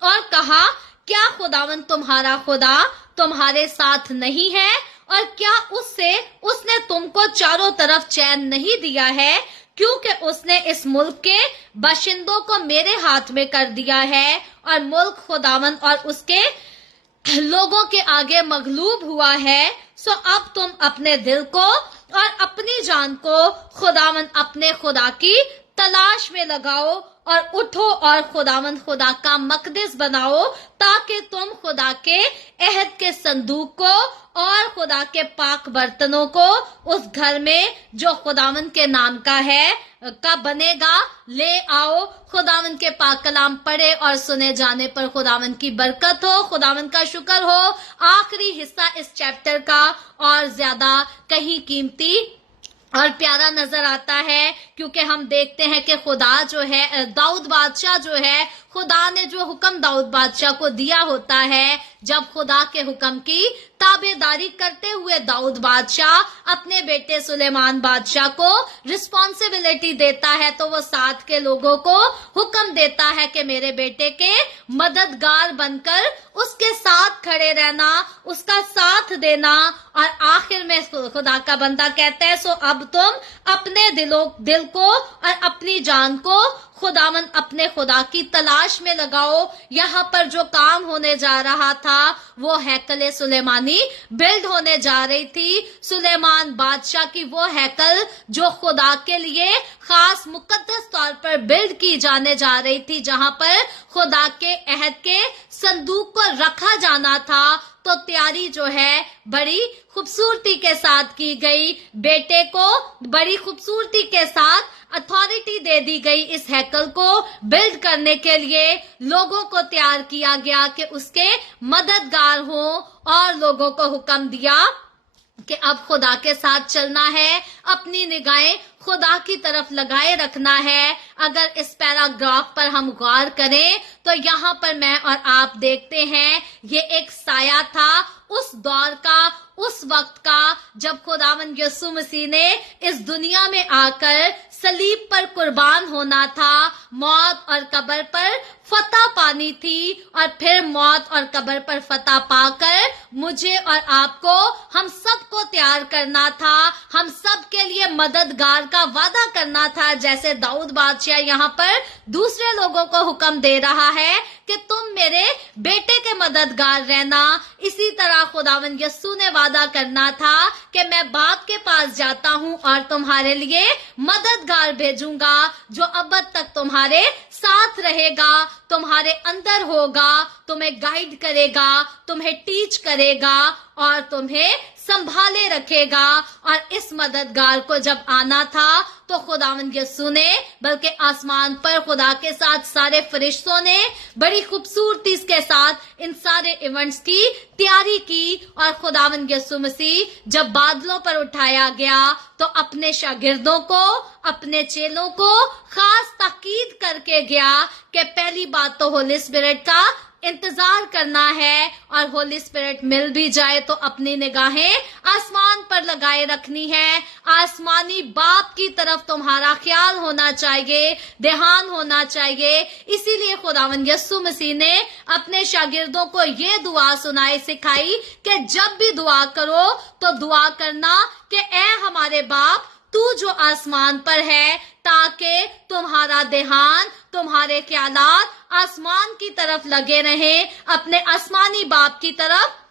और कहा, क्या खुदावन तुम्हारा खुदा तुम्हारे साथ नहीं है? और क्या उसने तुमको चारों तरफ चैन नहीं दिया है? क्योंकि उसने इस मुल्क के बाशिंदों को मेरे हाथ में कर दिया है और मुल्क खुदावन और उसके लोगों के आगे मगलूब हुआ है, सो अब तुम अपने दिल को और अपनी जान को खुदावंद अपने खुदा की तलाश में लगाओ और उठो और खुदावंद खुदा का मकदस बनाओ, ताकि तुम खुदा के अहद के संदूक को और खुदा के पाक बर्तनों को उस घर में जो खुदावंद के नाम का है का बनेगा ले आओ। खुदावंद के पाक कलाम पढ़े और सुने जाने पर खुदावंद की बरकत हो, खुदावंद का शुक्र हो। आखिरी हिस्सा इस चैप्टर का और ज्यादा कहीं कीमती और प्यारा नजर आता है, क्योंकि हम देखते हैं कि खुदा जो है, दाऊद बादशाह जो है, खुदा ने जो हुक्म दाऊद बादशाह को दिया होता है, जब खुदा के हुक्म की ताबेदारी करते हुए दाऊद बादशाह अपने बेटे सुलेमान बादशाह को रिस्पॉन्सिबिलिटी देता है, तो वो साथ के लोगों को हुक्म देता है कि मेरे बेटे के मददगार बनकर उसके साथ खड़े रहना, उसका साथ देना। और आखिर में खुदा का बंदा कहता है, सो अब तुम अपने दिल को और अपनी जान को खुदावंद अपने खुदा की तलाश में लगाओ। यहाँ पर जो काम होने जा रहा था वो हैकल सुलेमानी बिल्ड होने जा रही थी। सुलेमान बादशाह की वो हैकल जो खुदा के लिए खास मुकद्दस तौर पर बिल्ड की जाने जा रही थी, जहाँ पर खुदा के अहद के संदूक को रखा जाना था, तो तैयारी जो है बड़ी खूबसूरती के साथ की गई। बेटे को बड़ी खूबसूरती के साथ अथॉरिटी दे दी गई इस हैकल को बिल्ड करने के लिए। लोगों को तैयार किया गया कि उसके मददगार हों और लोगों को हुक्म दिया कि अब खुदा के साथ चलना है, अपनी निगाहें खुदा की तरफ लगाए रखना है। अगर इस पैराग्राफ पर हम गौर करें तो यहाँ पर मैं और आप देखते हैं ये एक साया था उस दौर का, उस वक्त का, जब खुदावंद यीशु मसीह ने इस दुनिया में आकर सलीब पर कुर्बान होना था, मौत और कब्र पर फतह पानी थी, और फिर मौत और कब्र पर फतह पाकर मुझे और आपको, हम सबको तैयार करना था, हम सब के लिए मददगार का वादा करना था। जैसे दाऊद बादशाह यहाँ पर दूसरे लोगों को हुक्म दे रहा है कि तुम मेरे बेटे के मददगार रहना, इसी तरह खुदावंद यीशु ने वादा करना था कि मैं बाप के पास जाता हूँ और तुम्हारे लिए मददगार भेजूंगा जो अब तक तुम्हारे साथ रहेगा, तुम्हारे अंदर होगा, तुम्हें गाइड करेगा, तुम्हें टीच करेगा और तुम्हें संभाले रखेगा। और इस मददगार को जब आना था तो खुदावंद यीशु ने, बल्कि आसमान पर खुदा के साथ सारे फरिश्तों ने बड़ी खूबसूरती के साथ इन सारे इवेंट्स की तैयारी की। और खुदावंद यीशु मसीह जब बादलों पर उठाया गया तो अपने शागिर्दों को, अपने चेलों को खास ताकीद करके गया कि पहली बात तो होली स्पिरिट का इंतजार करना है, और होली स्पिरिट मिल भी जाए तो अपनी निगाहें आसमान पर लगाए रखनी है। आसमानी बाप की तरफ तुम्हारा ख्याल होना चाहिए, ध्यान होना चाहिए। इसीलिए खुदावंद यीशु मसीह ने अपने शागिर्दों को ये दुआ सुनाई सिखाई कि जब भी दुआ करो तो दुआ करना कि ऐ हमारे बाप तू जो आसमान पर है, ताकि तुम्हारा ध्यान, तुम्हारे ख्यालात आसमान की तरफ लगे रहे, अपने आसमानी बाप की तरफ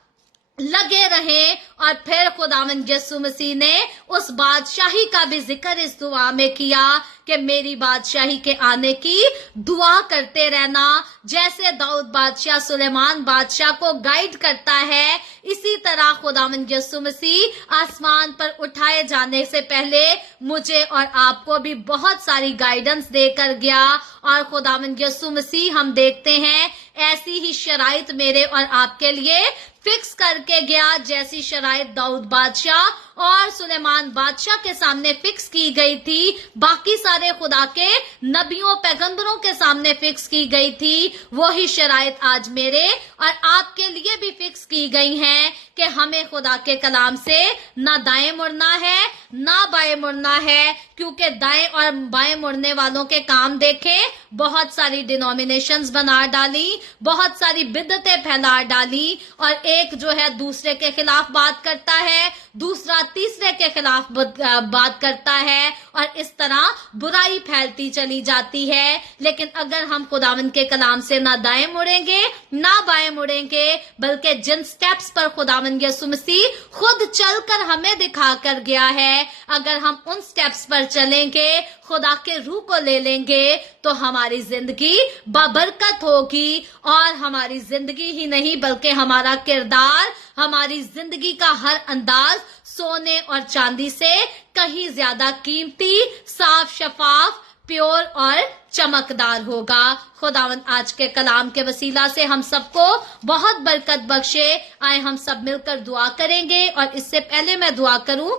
लगे रहे। और फिर खुदावंद यीशु मसीह ने उस बादशाही का भी जिक्र इस दुआ में किया कि मेरी बादशाही के आने की दुआ करते रहना। जैसे दाऊद बादशाह सुलेमान बादशाह को गाइड करता है, इसी तरह खुदावंद यीशु मसीह आसमान पर उठाए जाने से पहले मुझे और आपको भी बहुत सारी गाइडेंस देकर गया। और खुदावंद यीशु मसीह, हम देखते हैं ऐसी ही शराइत मेरे और आपके लिए फिक्स करके गया, जैसी शराइत दाऊद बादशाह और सुलेमान बादशाह के सामने फिक्स की गई थी, बाकी सारे खुदा के नबियों पैगंबरों के सामने फिक्स की गई थी, वही शराइत आज मेरे और आपके लिए भी फिक्स की गई हैं कि हमें खुदा के कलाम से ना दाएं मुड़ना है ना बाएं मुड़ना है। क्योंकि दाएं और बाएं मुड़ने वालों के काम देखे, बहुत सारी डिनोमिनेशंस बना डाली, बहुत सारी बिदतें फैला डाली, और एक जो है दूसरे के खिलाफ बात करता है, दूसरा तीसरे के खिलाफ बात करता है और इस तरह बुराई फैलती चली जाती है। लेकिन अगर हम खुदावंद के कलाम से ना दाएं मुड़ेंगे ना बाएं मुड़ेंगे, बल्कि जिन स्टेप्स पर खुदावंद यीशु मसीह खुद चलकर हमें दिखा कर गया है, अगर हम उन स्टेप्स पर चलेंगे, खुदा के रूह को ले लेंगे, तो हमारी जिंदगी बाबरकत होगी। और हमारी जिंदगी ही नहीं बल्कि हमारा किरदार, हमारी जिंदगी का हर अंदाज सोने और चांदी से कहीं ज्यादा कीमती, साफ शफाफ, प्योर और चमकदार होगा। खुदावंद आज के कलाम के वसीला से हम सबको बहुत बरकत बख्शे। आए हम सब मिलकर दुआ करेंगे। और इससे पहले मैं दुआ करूं,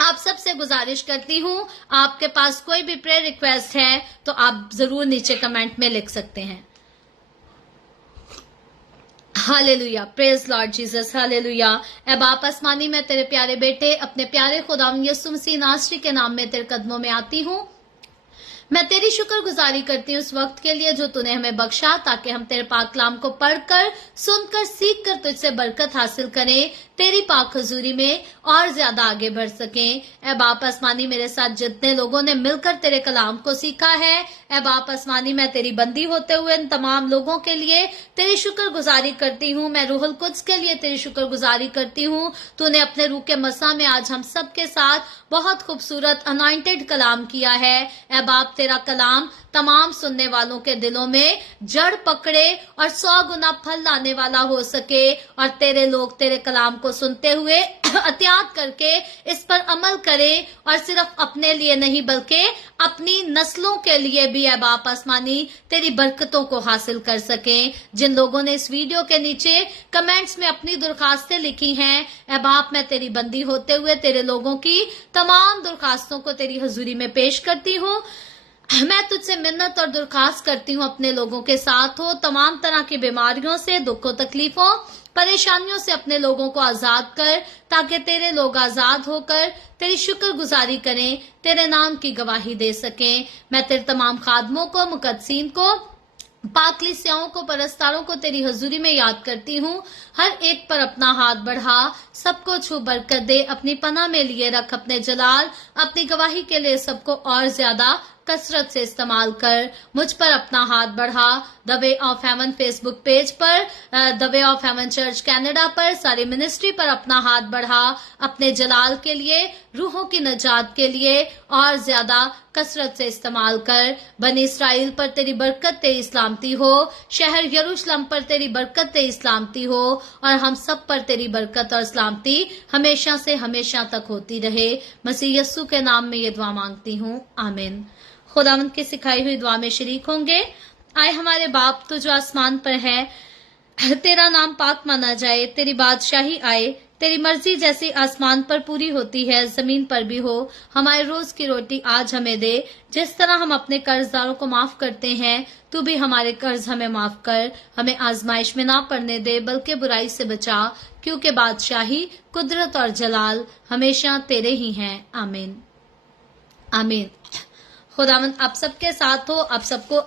आप सबसे गुजारिश करती हूं, आपके पास कोई भी प्रेयर रिक्वेस्ट है तो आप जरूर नीचे कमेंट में लिख सकते हैं। Hallelujah, praise Lord Jesus, hallelujah. ऐ बाप आसमानी, मैं तेरे प्यारे बेटे अपने प्यारे खुदावंद यीशु मसीह नासरी के नाम में तेरे कदमों में आती हूँ। मैं तेरी शुक्रगुजारी करती हूँ उस वक्त के लिए जो तूने हमें बख्शा, ताकि हम तेरे पाक कलाम को पढ़कर, सुनकर, सीख कर तुझसे बरकत हासिल करें, तेरी पाक हुजूरी में और ज्यादा आगे बढ़ सकें। ऐ बाप आसमानी, मेरे साथ जितने लोगों ने मिलकर तेरे कलाम को सीखा है, ऐ बाप आसमानी, मैं तेरी बंदी होते हुए इन तमाम लोगों के लिए तेरी शुक्रगुजारी करती हूँ। मैं रूहुल कुद्स के लिए तेरी शुक्रगुजारी करती हूँ। तूने अपने रूह के मसा में आज हम सब के साथ बहुत खूबसूरत अनॉइंटेड कलाम किया है। ऐ बाप, तेरा कलाम तमाम सुनने वालों के दिलों में जड़ पकड़े और 100 गुना फल लाने वाला हो सके, और तेरे लोग तेरे कलाम को सुनते हुए एहतियात करके इस पर अमल करें, और सिर्फ अपने लिए नहीं बल्कि अपनी नस्लों के लिए भी ऐ बाप आसमानी तेरी बरकतों को हासिल कर सकें। जिन लोगों ने इस वीडियो के नीचे कमेंट्स में अपनी दरखास्तें लिखी हैं, ऐ बाप, मैं तेरी बंदी होते हुए तेरे लोगों की तमाम दरखास्तों को तेरी हजूरी में पेश करती हूँ। मैं तुझसे मिन्नत और दरखास्त करती हूँ, अपने लोगों के साथ हो, तमाम तरह की बीमारियों से, दुखों, तकलीफों, परेशानियों से अपने लोगों को आजाद कर, ताकि तेरे लोग आजाद होकर तेरी शुक्रगुजारी करें, तेरे नाम की गवाही दे सकें। मैं तेरे तमाम खादमों को, मुकद्दसीन को, पाकलिसियाओं को, परस्तारों को तेरी हजूरी में याद करती हूँ। हर एक पर अपना हाथ बढ़ा, सबको छू बरकत दे, अपनी पनाह में लिए रख, अपने जलाल, अपनी गवाही के लिए सबको और ज्यादा कसरत से इस्तेमाल कर। मुझ पर अपना हाथ बढ़ा। The way of heaven Facebook page पर, the way of heaven church Canada पर, सारी मिनिस्ट्री पर अपना हाथ बढ़ा, अपने जलाल के लिए, रूहों की नजात के लिए और ज्यादा कसरत से इस्तेमाल कर। बनी इसराइल पर तेरी बरकत, तेरी सलामती हो। शहर यरूशलेम पर तेरी बरकत, तेरी सलामती हो, और हम सब पर तेरी बरकत और सलामती हमेशा से हमेशा तक होती रहे। मसीह यस्सु के नाम में ये दुआ मांगती हूँ, आमीन। खुदावंद की सिखाई हुई दुआ में शरीक होंगे। आए हमारे बाप, तू जो आसमान पर है, तेरा नाम पाक माना जाए, तेरी बादशाही आए, तेरी मर्जी जैसी आसमान पर पूरी होती है जमीन पर भी हो। हमारे रोज की रोटी आज हमें दे, जिस तरह हम अपने कर्जदारों को माफ करते हैं, तू भी हमारे कर्ज हमें माफ कर। हमें आजमाइश में ना पड़ने दे, बल्कि बुराई से बचा, क्योंकि बादशाही, कुदरत और जलाल हमेशा तेरे ही हैं, आमीन, आमीन। खुदावंद आप सबके साथ हो, आप सबको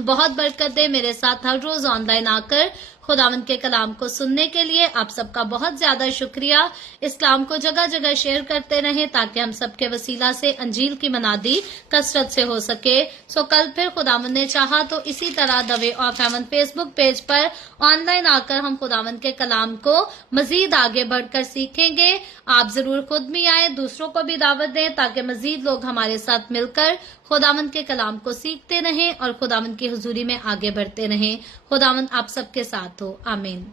बहुत बरकत दे। मेरे साथ हर रोज ऑनलाइन आकर खुदावंद के कलाम को सुनने के लिए आप सबका बहुत ज्यादा शुक्रिया। इस कलाम को जगह जगह शेयर करते रहें, ताकि हम सबके वसीला से अंजील की मनादी कसरत से हो सके। सो कल फिर खुदावंद ने चाहा तो इसी तरह the way of heaven Facebook page पर ऑनलाइन आकर हम खुदावंद के कलाम को मजीद आगे बढ़कर सीखेंगे। आप जरूर खुद भी आए, दूसरों को भी दावत दें, ताकि मजीद लोग हमारे साथ मिलकर खुदावंद के कलाम को सीखते रहें और खुदावंद की हुजूरी में आगे बढ़ते रहें। खुदावंद आप सबके साथ हो, आमीन।